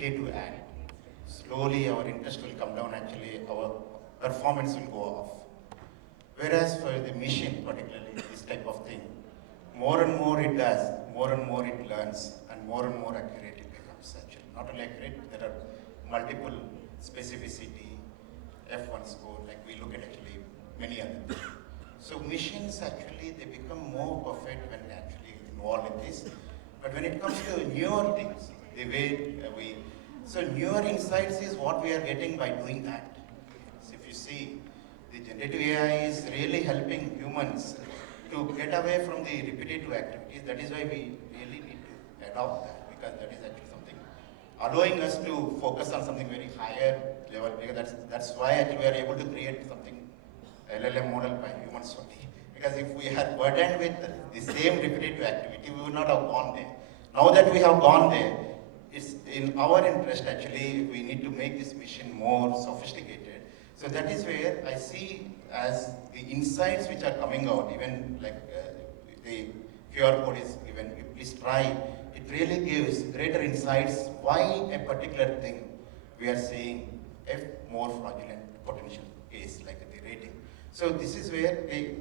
repetitive act, slowly our interest will come down, actually our performance will go off. Whereas for the machine, particularly this type of thing, more and more it does, more and more it learns, and more accurate it becomes actually. Not only accurate, there are multiple specificity, F1 score, like we look at actually many other things. So machines actually, they become more perfect when actually involved in this. But when it comes to newer things, the way so newer insights is what we are getting by doing that. So if you see, the generative AI is really helping humans to get away from the repetitive activities. That is why we really need to adopt that, because that is actually something allowing us to focus on something very higher level, because that's why actually we are able to create something LLM model by humans only. Because if we had burdened with the same repetitive activity, we would not have gone there. Now that we have gone there, it's in our interest actually, we need to make this mission more sophisticated. So that is where I see as the insights which are coming out, even like the QR code is given, you please try, it really gives greater insights why a particular thing we are seeing a more fraudulent potential case, like the rating. So this is where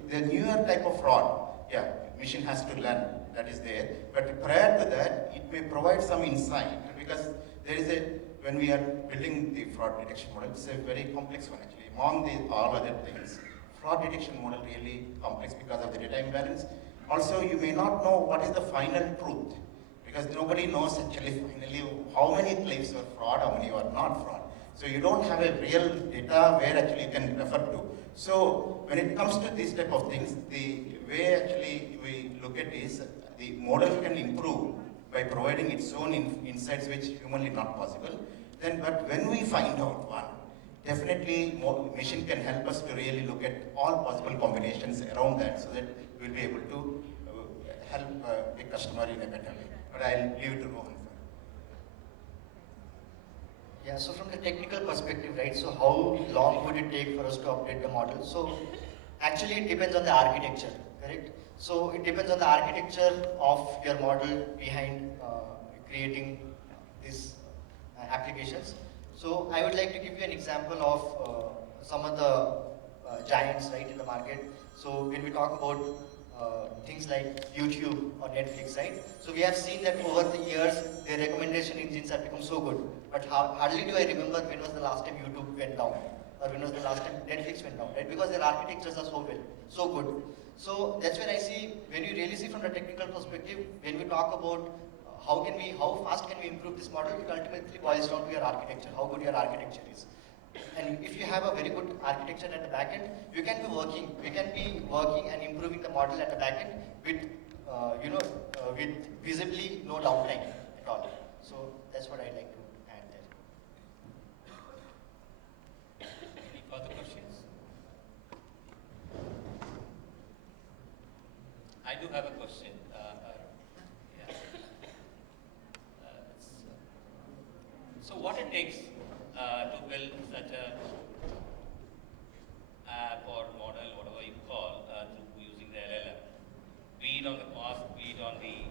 the newer type of fraud, yeah, machine has to learn, that is there. But prior to that, it may provide some insight, because there is when we are building the fraud detection model, it's a very complex one actually. Among all other things, fraud detection model really complex because of the data imbalance. Also, you may not know what is the final truth, because nobody knows actually finally how many claims are fraud, how many are not fraud. So you don't have a real data where actually you can refer to. So when it comes to these type of things, the way actually we look at is the model can improve by providing its own insights which humanly not possible. Then, but when we find out one, definitely machine can help us to really look at all possible combinations around that, so that we'll be able to help the customer in a better way. But I'll leave it to Rohan. Yeah, so from the technical perspective, right, so how long would it take for us to update the model? So actually it depends on the architecture, correct? So it depends on the architecture of your model behind creating these applications. So I would like to give you an example of some of the giants, right, in the market. So when we talk about things like YouTube or Netflix, right? So we have seen that over the years, their recommendation engines have become so good. But hardly do I remember when was the last time YouTube went down, or when was the last time Netflix went down, right? Because their architectures are so good. So that's where I see, when you really see from the technical perspective, when we talk about how fast can we improve this model, it ultimately boils down to your architecture, how good your architecture is. And if you have a very good architecture at the back end, we can be working and improving the model at the back end with, with visibly no downtime at all. So that's what I'd like to add there. Any further questions? I do have a question. So what it takes to build such a app or model, whatever you call, through using the LLM, be it on the cost, be it on the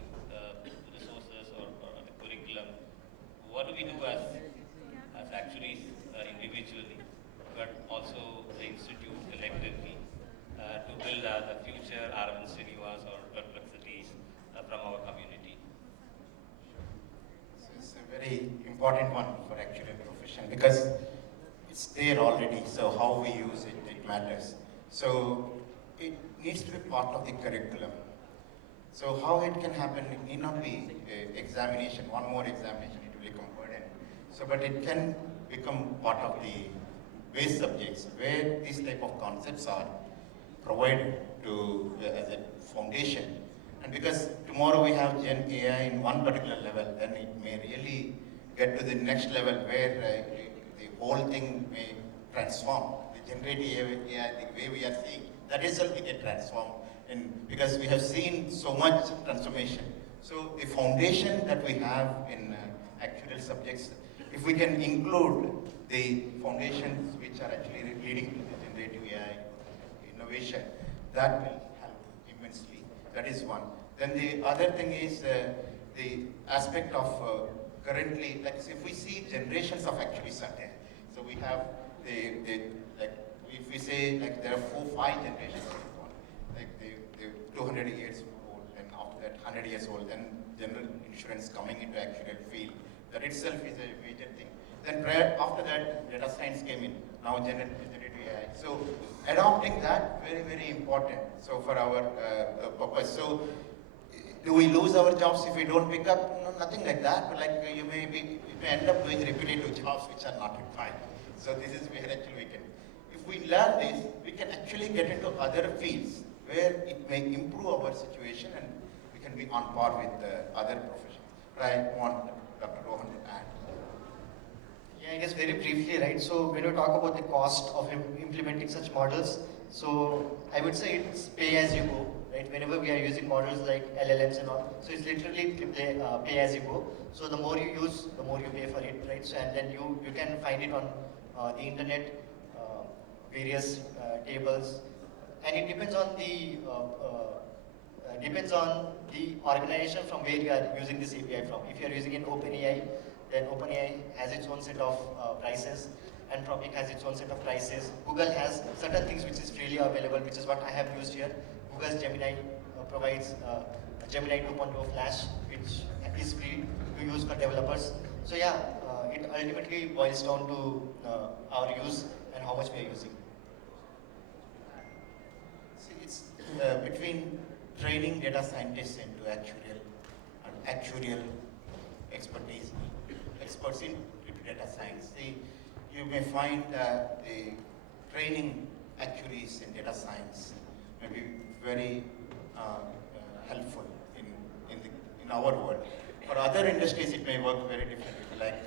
resources or the curriculum, what do we do as actuaries individually, but also the institute collectively to build the future Aravind Srinivas or perplexities from our community? It's a very important one for actuarial profession, because it's there already. So how we use it, it matters. So it needs to be part of the curriculum. So how it can happen, it need not be examination, one more examination, it will become burden. So, but it can become part of the base subjects where these type of concepts are provided to as a foundation. And because tomorrow we have Gen AI in one particular level, then it may really get to the next level where the whole thing may transform. The generative AI, the way we are seeing, that itself will get transformed. And because we have seen so much transformation. So the foundation that we have in actuarial subjects, if we can include the foundations which are actually leading to the generative AI innovation, that will help immensely. That is one. Then the other thing is the aspect of currently, like if we see generations of actually Satya, so we have like if we say like there are 4-5 generations of people, like they 200 years old, and after that 100 years old, then general insurance coming into actuarial field, that itself is a major thing. Then after that, data science came in. Now generative AI. So adopting that very important. So for our purpose. So do we lose our jobs if we don't pick up? No, nothing like that. But like you may end up doing repetitive jobs which are not required. So this is where actually we can. If we learn this, we can actually get into other fields where it may improve our situation and we can be on par with other professions. But I want Dr. Rohan to add. Yeah, I guess very briefly, right? So when you talk about the cost of implementing such models, so I would say it's pay as you go, right? Whenever we are using models like LLMs and all, so it's literally pay as you go. So the more you use, the more you pay for it, right? So and then you can find it on the internet, various tables, and it depends on the organization from where you are using this API from. If you are using an OpenAI, then OpenAI has its own set of prices, Anthropic has its own set of prices. Google has certain things which is freely available, which is what I have used here. Google's Gemini provides Gemini 2.0 Flash, which is free to use for developers. So yeah, it ultimately boils down to our use and how much we are using. See, it's between training data scientists into actuarial expertise, experts in data science. See, you may find the training actuaries in data science may be very helpful in our world. For other industries, it may work very differently. Like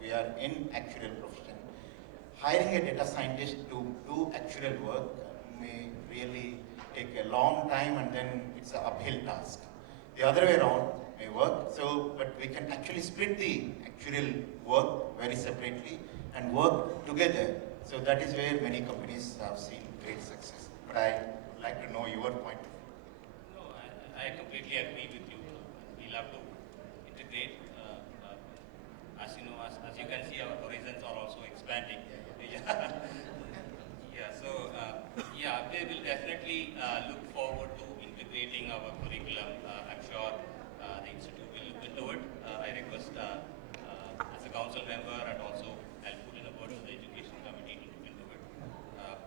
we are in actuarial profession, hiring a data scientist to do actuarial work may really take a long time, and then it's an uphill task. The other way around may work. So, but we can actually split the actuarial work very separately and work together. So that is where many companies have seen great success. But I would like to know your point. No, I completely agree with you. We'll have to integrate. As you know, as you can see, our horizons are also expanding. Yeah. So yeah, we will definitely look forward to integrating our curriculum. I'm sure the institute will look into it. I request as a council member, and also I'll put in a word to the education committee to look into it.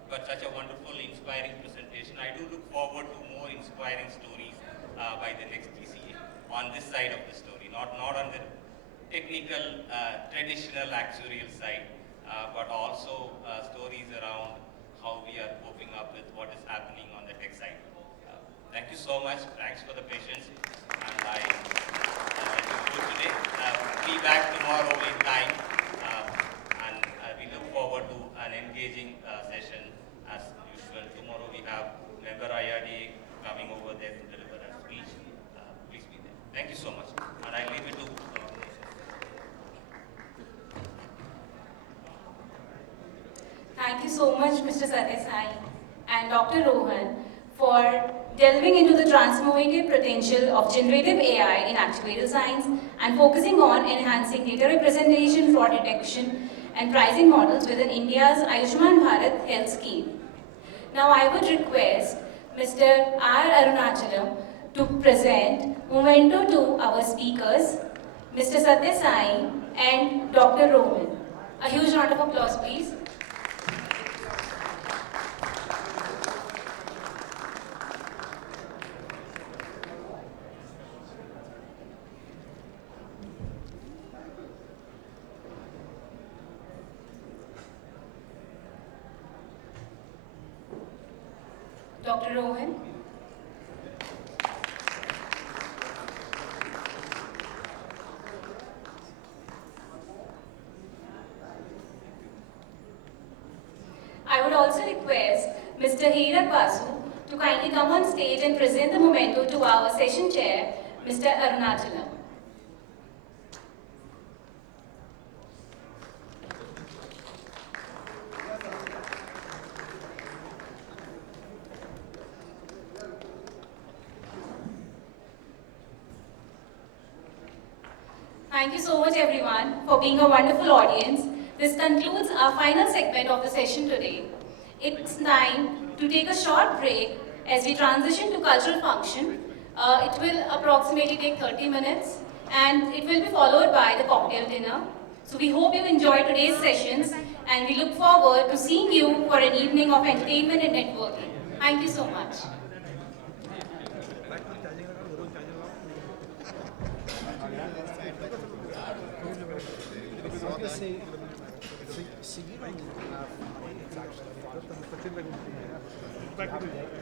But such a wonderful, inspiring presentation. I do look forward to more inspiring stories by the next GCA on this side of the story, not on the technical, traditional actuarial side, but also stories around how we are coping up with what is happening on the tech side. Thank you so much. Thanks for the patience. And I do today. Be back tomorrow in time. And we look forward to an engaging session as usual. Tomorrow we have member IRD coming over there to deliver a speech. Please be there. Thank you so much. And I leave it to Thank you so much, Mr. Satya and Dr. Rohan, for delving into the transformative potential of generative AI in actuarial science and focusing on enhancing data representation, fraud detection, and pricing models within India's Ayushman Bharat health scheme. Now, I would request Mr. R. Arunachalam to present memento to our speakers, Mr. Satya and Dr. Rohan. A huge round of applause, please. Dr. Rohan. I would also request Mr. Hira Basu to kindly come on stage and present the memento to our session chair, Mr. Arunachalam. Thank you so much everyone for being a wonderful audience. This concludes our final segment of the session today. It's time to take a short break as we transition to cultural function. It will approximately take 30 minutes and it will be followed by the cocktail dinner. So we hope you enjoyed today's sessions and we look forward to seeing you for an evening of entertainment and networking. Thank you so much. Seguiram a